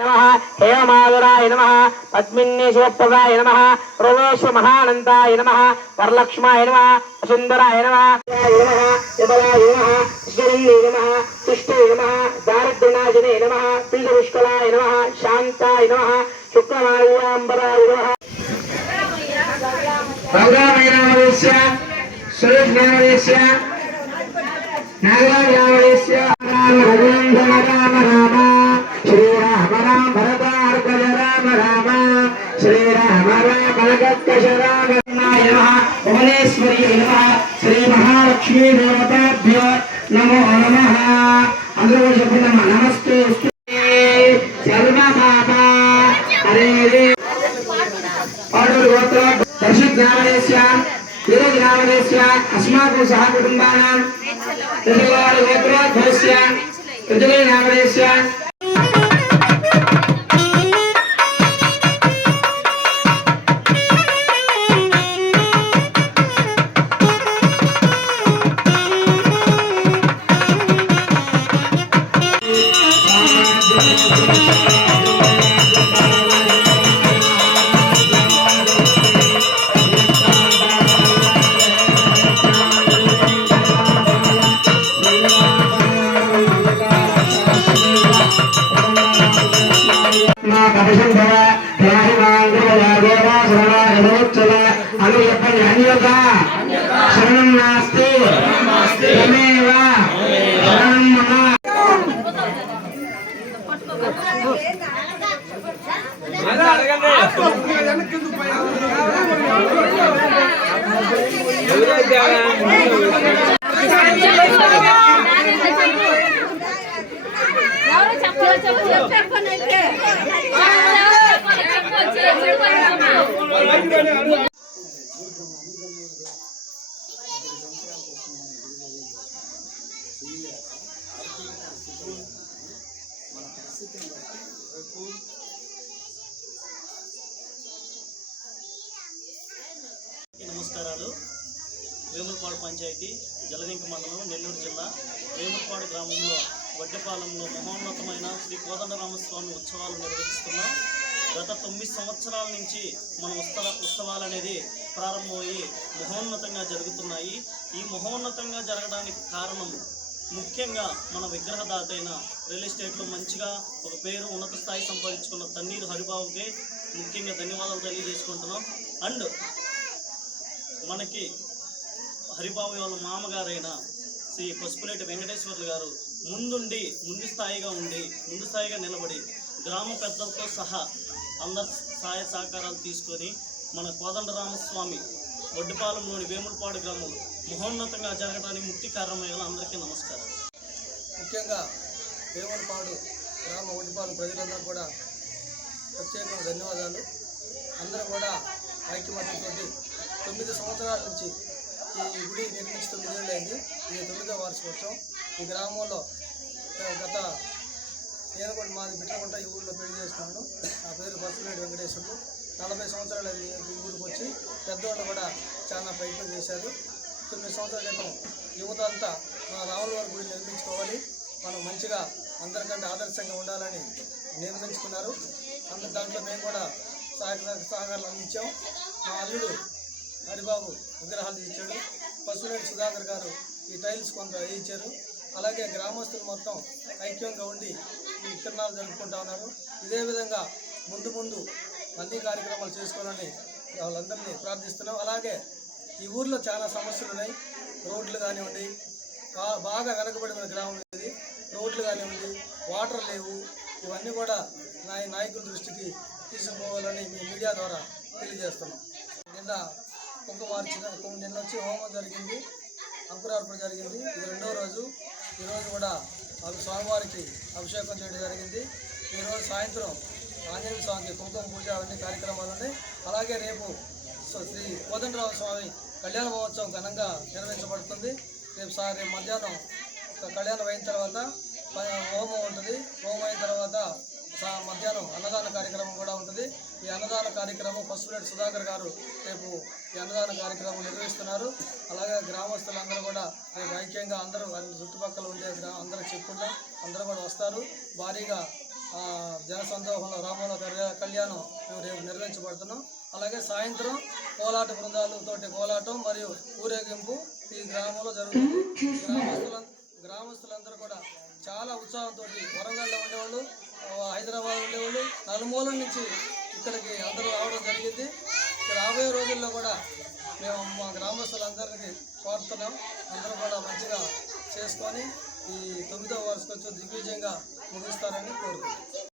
हेमादुराय नमः पद्मिन्नी शिवप्रदाय नमः रोमेश्वर महानंदाय नमः वरलक्ष्माय नमः सुंदराय नमः यमलाय नमः श्रीरंगे नमः तुष्टे नमः दारिद्र्यनाशने नमः पीडपुष्कलाय नमः शांताय नमः शुक्रमाल्याम्बराय नमः गौरामयनामदेश्य सुरेशनामदेश्य नागराजनामदेश्य राम रघुनंदन राम राम श्री राम राम भरतार्कज राम राम श्री राम राम भगत्कश राम नाय नमः भुवनेश्वरी नमः श्री महालक्ष्मी देवताभ्यो नमो नमः अंदर नमस्ते सर्वमाता हरे दर्शित नामदेश्य नामदेश्य अस्माकं सह कुटुंबानां गोत्रोद्भवस्य नामदेश्य शरणं नास्ति तमेव शरणं मम నమస్కారాలు. వేములపాడు పంచాయతీ జలదింక మండలం నెల్లూరు జిల్లా వేములపాడు గ్రామంలో వడ్డెపాలెంలో మహోన్నతమైన శ్రీ కోదండరామస్వామి ఉత్సవాలు నిర్వహిస్తున్నాం. గత 9 సంవత్సరాల నుంచి మన ఉత్సవాలు అనేది ప్రారంభమయ్యి మహోన్నతంగా జరుగుతున్నాయి. ఈ మహోన్నతంగా జరగడానికి కారణం ముఖ్యంగా మన విగ్రహదాత అయిన రియల్ ఎస్టేట్లో మంచిగా ఒక పేరు ఉన్నత స్థాయి సంపాదించుకున్న తన్నీరు హరిబాబుకి ముఖ్యంగా ధన్యవాదాలు తెలియజేసుకుంటున్నాం. అండ్ మనకి హరిబాబు వాళ్ళ మామగారైన శ్రీ పసుపులేటి వెంకటేశ్వర్లు గారు ముందు స్థాయిగా నిలబడి గ్రామ పెద్దలతో సహా అందరి సహాయ సహకారాలు తీసుకొని మన కోదండరామస్వామి వడ్డెపాలెంలోని వేములపాడు గ్రామం మహోన్నతంగా జరగడానికి ముఖ్య కారణమైన అందరికీ నమస్కారం. ముఖ్యంగా వేములపాడు గ్రామ వడ్డెపాలెం ప్రజలందరూ కూడా ప్రత్యేకంగా ధన్యవాదాలు. అందరూ కూడా ఐక్యమత్యంతో 9 సంవత్సరాల నుంచి ఈ గుడి నిర్మించి 9 ఏళ్ళు అయింది. ఇది 9వ వార్షికోత్సవం. ఈ గ్రామంలో గత నేను కూడా మాది బిట్రగుంట ఈ ఊళ్ళో పెళ్లి చేసుకున్నాను. నా పేరు పసుపులేటి వెంకటేశ్వర్లు. 40 సంవత్సరాలు ఈ ఊరికి వచ్చి పెద్దవాళ్ళు కూడా చాలా ప్రయత్నం చేశారు. 9 సంవత్సరాల క్రితం యువత అంతా మన రాములవారి గుడి నిర్మించుకోవాలి, మనం మంచిగా అందరికంటే ఆదర్శంగా ఉండాలని నిర్మించుకున్నారు. దాంట్లో మేము కూడా సహకారాలు అందించాం. మా అల్లుడు హరిబాబు విగ్రహాలు ఇచ్చాడు. పసుపులేటి సుధాకర్ గారు ఈ టైల్స్ కొంత వేయించారు. అలాగే గ్రామస్తులు మొత్తం ఐక్యంగా ఉండి ఈ తిరునాళ్ళు జరుపుకుంటా ఉన్నారు. ఇదే విధంగా ముందు అన్ని కార్యక్రమాలు చేసుకోవాలని వాళ్ళందరినీ ప్రార్థిస్తున్నాం. అలాగే ఈ ఊర్లో చాలా సమస్యలు ఉన్నాయి. రోడ్లు కానివ్వండి, బాగా వెనకబడిన గ్రామం ఇది. రోడ్లు కానివ్వండి, వాటర్ లేవు. ఇవన్నీ కూడా నాయకుల దృష్టికి తీసుకుపోవాలని మీ మీడియా ద్వారా తెలియజేస్తున్నాం. నిన్న నిన్న వచ్చి హోమం జరిగింది, అంకురార్పణ జరిగింది. ఇది 2వ రోజు. ఈరోజు కూడా స్వామివారికి అభిషేకం చేయడం జరిగింది. ఈరోజు సాయంత్రం ఆంజనేయ స్వామికి కుంకుమ పూజ అవన్నీ కార్యక్రమాలు ఉన్నాయి. అలాగే రేపు శ్రీ కోదండరామ స్వామి కళ్యాణ మహోత్సవం ఘనంగా నిర్వహించబడుతుంది. రేపు మధ్యాహ్నం కళ్యాణం అయిన తర్వాత హోమం ఉంటుంది. హోమం అయిన తర్వాత మధ్యాహ్నం అన్నదాన కార్యక్రమం కూడా ఉంటుంది. ఈ అన్నదాన కార్యక్రమం పసుపులేటి సుధాకర్ గారు రేపు ఈ అన్నదాన కార్యక్రమం నిర్వహిస్తున్నారు. అలాగే గ్రామస్తులందరూ కూడా రేపు ఐక్యంగా అందరూ చుట్టుపక్కల ఉండే అందరూ చెప్పుకుంటా అందరూ కూడా వస్తారు. భారీగా జనసందోహంలో రాముల కళ్యాణం మేము రేపు నిర్వహించబడుతున్నాం. అలాగే సాయంత్రం కోలాట బృందాలతోటి కోలాటం మరియు ఊరేగింపు ఈ గ్రామంలో జరుగుతుంది. గ్రామస్తులందరూ కూడా చాలా ఉత్సాహంతో వరంగల్లో ఉండేవాళ్ళు, హైదరాబాద్ ఉండేవాళ్ళు, నలుమూలల నుంచి ఇక్కడికి అందరూ రావడం జరిగింది. రాబోయే రోజుల్లో కూడా మేము మా గ్రామస్తులందరికీ కోరుతున్నాం, అందరూ కూడా మంచిగా చేసుకొని ఈ 9వ వార్షికోత్సవం దిగ్విజయంగా ముగిస్తారని కోరుకుంటున్నాం.